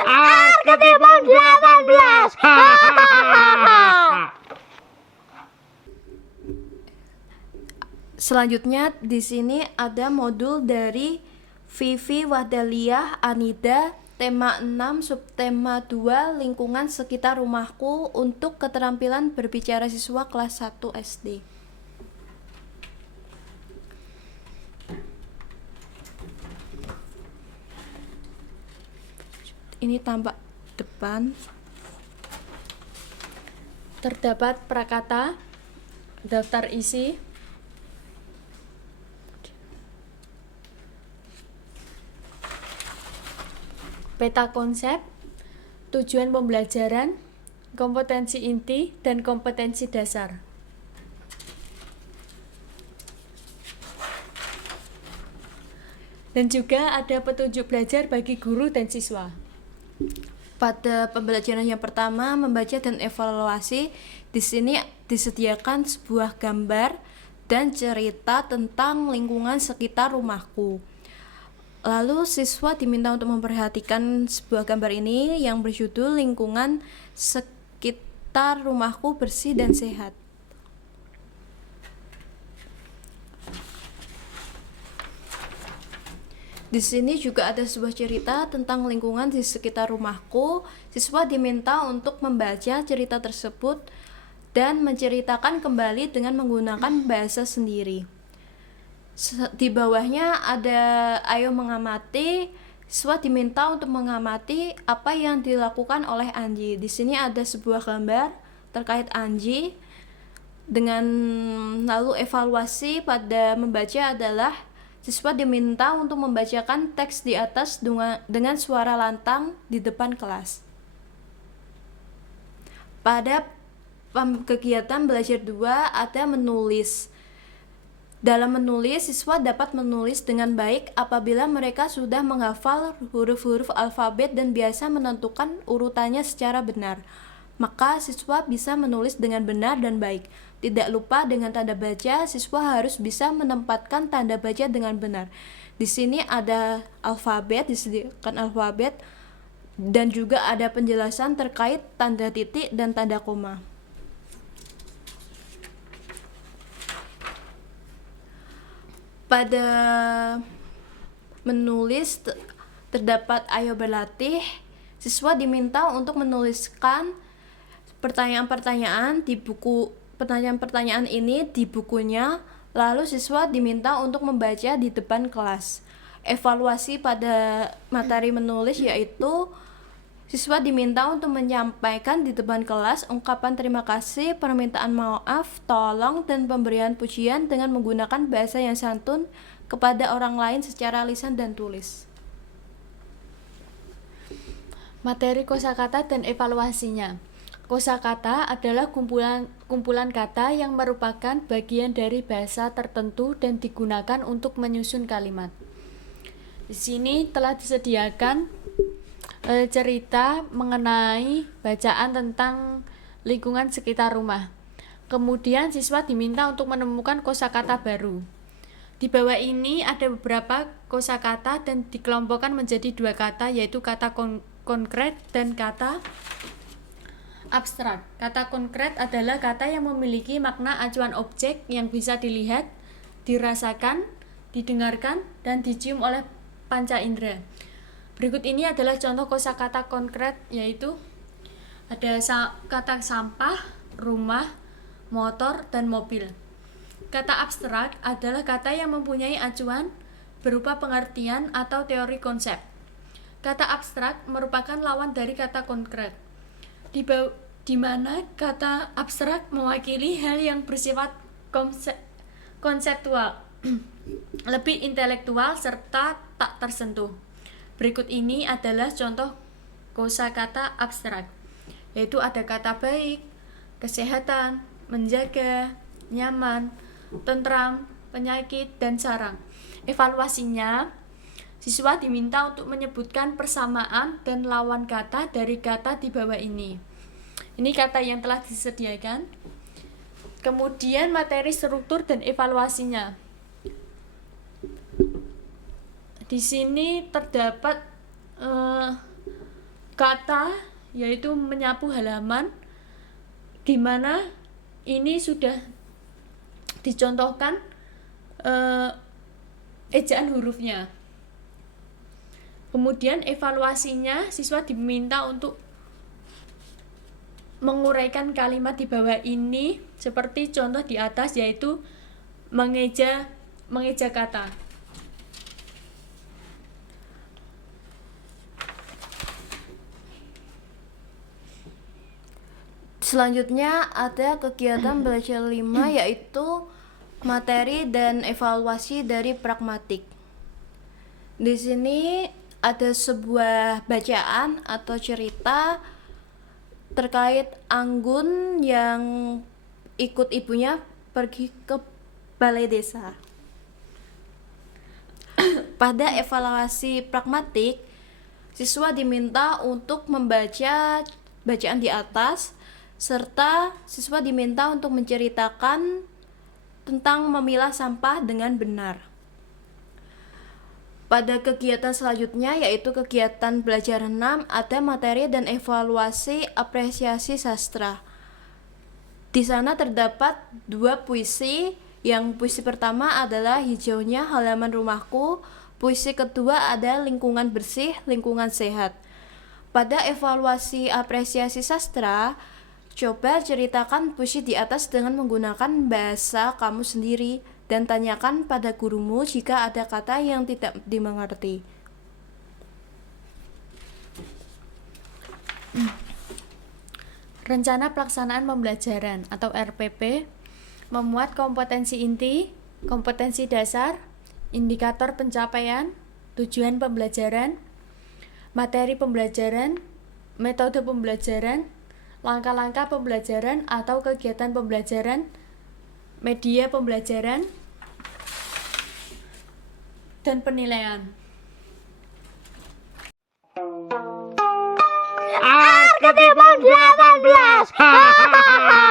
Arketipon 18. Selanjutnya di sini ada modul dari Vivi Wahdaliyah Anida, tema 6, subtema 2, lingkungan sekitar rumahku, untuk keterampilan berbicara siswa kelas 1 SD. Ini tampak depan. Terdapat prakata, daftar isi, peta konsep, tujuan pembelajaran, kompetensi inti, dan kompetensi dasar. Dan juga ada petunjuk belajar bagi guru dan siswa. Pada pembelajaran yang pertama, membaca dan evaluasi, di sini disediakan sebuah gambar dan cerita tentang lingkungan sekitar rumahku. Lalu siswa diminta untuk memperhatikan sebuah gambar ini yang berjudul lingkungan sekitar rumahku bersih dan sehat. Di sini juga ada sebuah cerita tentang lingkungan di sekitar rumahku. Siswa diminta untuk membaca cerita tersebut dan menceritakan kembali dengan menggunakan bahasa sendiri. Di bawahnya ada ayo mengamati. Siswa diminta untuk mengamati apa yang dilakukan oleh Anji. Di sini ada sebuah gambar terkait Anji. Dengan lalu evaluasi pada membaca adalah siswa diminta untuk membacakan teks di atas dengan suara lantang di depan kelas. Pada kegiatan belajar 2 ada menulis. Dalam menulis, siswa dapat menulis dengan baik apabila mereka sudah menghafal huruf-huruf alfabet dan biasa menentukan urutannya secara benar. Maka siswa bisa menulis dengan benar dan baik. Tidak lupa dengan tanda baca, siswa harus bisa menempatkan tanda baca dengan benar. Di sini ada alfabet, disediakan alfabet, dan juga ada penjelasan terkait tanda titik dan tanda koma. Pada menulis terdapat ayo berlatih. Siswa diminta untuk menuliskan pertanyaan-pertanyaan di buku. Pertanyaan-pertanyaan ini di bukunya. Lalu siswa diminta untuk membaca di depan kelas. Evaluasi pada materi menulis yaitu siswa diminta untuk menyampaikan di depan kelas ungkapan terima kasih, permintaan maaf, tolong, dan pemberian pujian dengan menggunakan bahasa yang santun kepada orang lain secara lisan dan tulis. Materi kosakata dan evaluasinya. Kosakata adalah kumpulan kata yang merupakan bagian dari bahasa tertentu dan digunakan untuk menyusun kalimat. Di sini telah disediakan cerita mengenai bacaan tentang lingkungan sekitar rumah. Kemudian siswa diminta untuk menemukan kosakata baru. Di bawah ini ada beberapa kosakata dan dikelompokkan menjadi 2 kata, yaitu kata konkret dan kata abstrak. Kata konkret adalah kata yang memiliki makna acuan objek yang bisa dilihat, dirasakan, didengarkan, dan dicium oleh panca indera. Berikut ini adalah contoh kosakata konkret, yaitu ada kata sampah, rumah, motor, dan mobil. Kata abstrak adalah kata yang mempunyai acuan berupa pengertian atau teori konsep. Kata abstrak merupakan lawan dari kata konkret, di mana kata abstrak mewakili hal yang bersifat konseptual, lebih intelektual, serta tak tersentuh. Berikut ini adalah contoh kosakata abstrak, yaitu ada kata baik, kesehatan, menjaga, nyaman, tentram, penyakit, dan sarang. Evaluasinya, siswa diminta untuk menyebutkan persamaan dan lawan kata dari kata di bawah ini. Ini kata yang telah disediakan. Kemudian materi struktur dan evaluasinya. Di sini terdapat kata, yaitu menyapu halaman, di mana ini sudah dicontohkan ejaan hurufnya. Kemudian evaluasinya, siswa diminta untuk menguraikan kalimat di bawah ini seperti contoh di atas, yaitu mengeja kata. Selanjutnya ada kegiatan belajar 5 yaitu materi dan evaluasi dari pragmatik. Di sini ada sebuah bacaan atau cerita terkait Anggun yang ikut ibunya pergi ke balai desa. Pada evaluasi pragmatik, siswa diminta untuk membaca bacaan di atas, serta siswa diminta untuk menceritakan tentang memilah sampah dengan benar. Pada kegiatan selanjutnya, yaitu kegiatan belajar 6, ada materi dan evaluasi apresiasi sastra. Di sana terdapat 2 puisi. Yang puisi pertama adalah Hijaunya Halaman Rumahku. Puisi kedua ada Lingkungan Bersih, Lingkungan Sehat. Pada evaluasi apresiasi sastra, coba ceritakan puisi di atas dengan menggunakan bahasa kamu sendiri dan tanyakan pada gurumu jika ada kata yang tidak dimengerti. Rencana Pelaksanaan Pembelajaran atau RPP memuat kompetensi inti, kompetensi dasar, indikator pencapaian, tujuan pembelajaran, materi pembelajaran, metode pembelajaran, langkah-langkah pembelajaran atau kegiatan pembelajaran, media pembelajaran, dan penilaian. Arketipon 18.